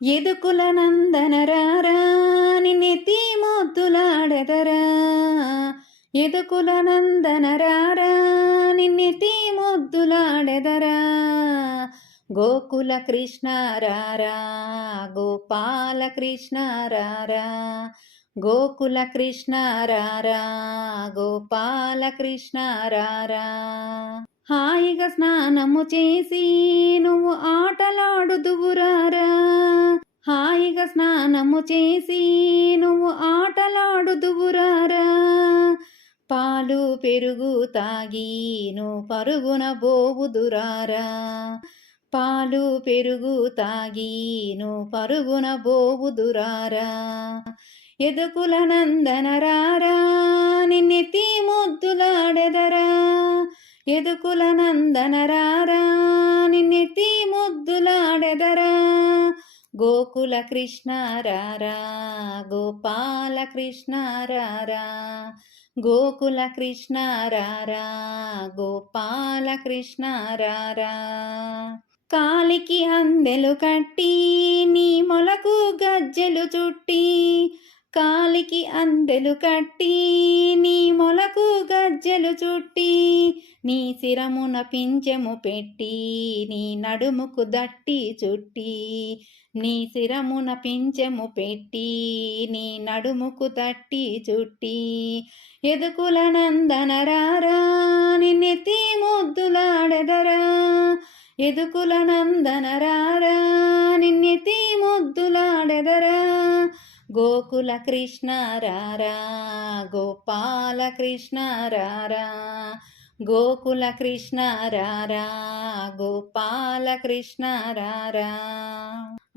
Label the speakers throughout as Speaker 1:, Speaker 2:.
Speaker 1: ఎదుకుల నందనరారా నిన్నెత్తి ముద్దులాడెదరా ఎదుకుల నందనరారా నిన్నెత్తి ముద్దులాడెదరా గోకుల కృష్ణ రారా గోపాల కృష్ణ రారా గోకుల కృష్ణ రారా గోపాల కృష్ణ రారా హాయిగా స్నానము చేసి నువ్వు ఆటలాడుదువురారా. హాయిగా స్నానము చేసి నువ్వు ఆటలాడుదువురారా? పాలు పెరుగు తాగి నువ్వు పరుగున బోవుదురారా పాలు పెరుగు తాగి నువ్వు పరుగున బోవుదురారా ఎదుకుల నందనరారా నిన్నెత్తి ముద్దులాడెదరా? ఎదుకుల నందనరారా నిన్నెత్తి ముద్దులాడెదరా? గోకుల కృష్ణ రారా గోపాల కృష్ణ రారా గోకుల కృష్ణ రారా గోపాల కృష్ణ రారా కాలికి అందెలు కట్టి నీ మొలకు గజ్జెలు చుట్టి కాలికి అందెలు కట్టి నీ మొలకు గజ్జెలు చుట్టి నీ శిరమున పించెము పెట్టి నీ నడుముకు దట్టి చుట్టి నీ శిరమున పించెము పెట్టి నీ నడుముకు తట్టి చుట్టి ఎదుకుల నందనరారా నిన్నెత్తి ముద్దులాడెదరా. ఎదుకుల నందనరారా నిన్నెత్తి ముద్దులాడెదరా. గోకుల కృష్ణ రారా గోపాల కృష్ణ రారా గోకుల కృష్ణ రారా గోపాల కృష్ణ రారా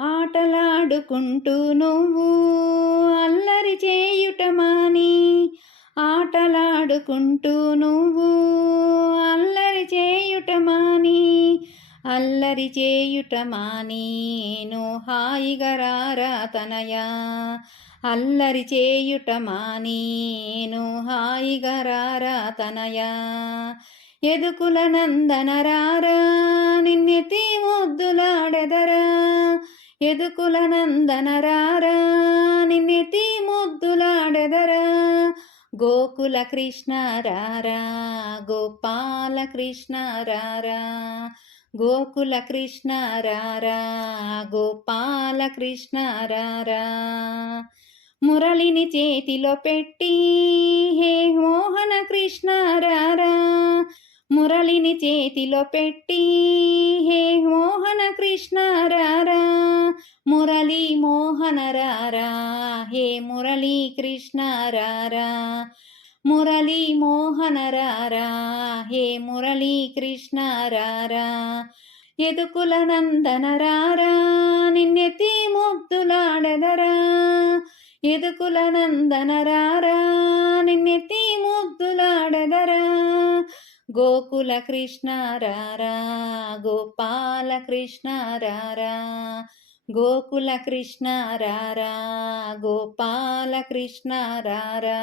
Speaker 1: ఆటలాడుకుంటూ నువ్వు అల్లరి చేయుట మాని ఆటలాడుకుంటూ నువ్వు అల్లరి చేయుట మాని అల్లరి చేయుట నువ్వు హాయిగా రారా తనయా అల్లరి చేయుట మానేను. హాయిగా రారా తనయా. ఎదుకుల నందన రారా నిన్నెత్తి ముద్దులాడెదరా ఎదుకుల నందన రారా నిన్నెత్తి ముద్దులాడెదరా గోకుల కృష్ణ రారా. గోపాల కృష్ణ రారా. గోకుల కృష్ణ రారా. గోపాల కృష్ణ రారా. మురళిని చేతిలో పెట్టి హే మోహన కృష్ణ రారా మురళిని చేతిలో పెట్టి హే మోహన కృష్ణ రారా మురళి మోహన రారా హే మురళి కృష్ణ రారా మురళీ మోహన రారా హే మురళీ కృష్ణ రారా ఎదుకుల నందన రారా నిన్నెత్తి ముద్దుల ఎదుకుల నందన రారా నిన్నెత్తి ముద్దులాడదరా. గోకుల కృష్ణ రారా గోపాల కృష్ణ రారా గోకుల కృష్ణ రారా గోపాల కృష్ణ రారా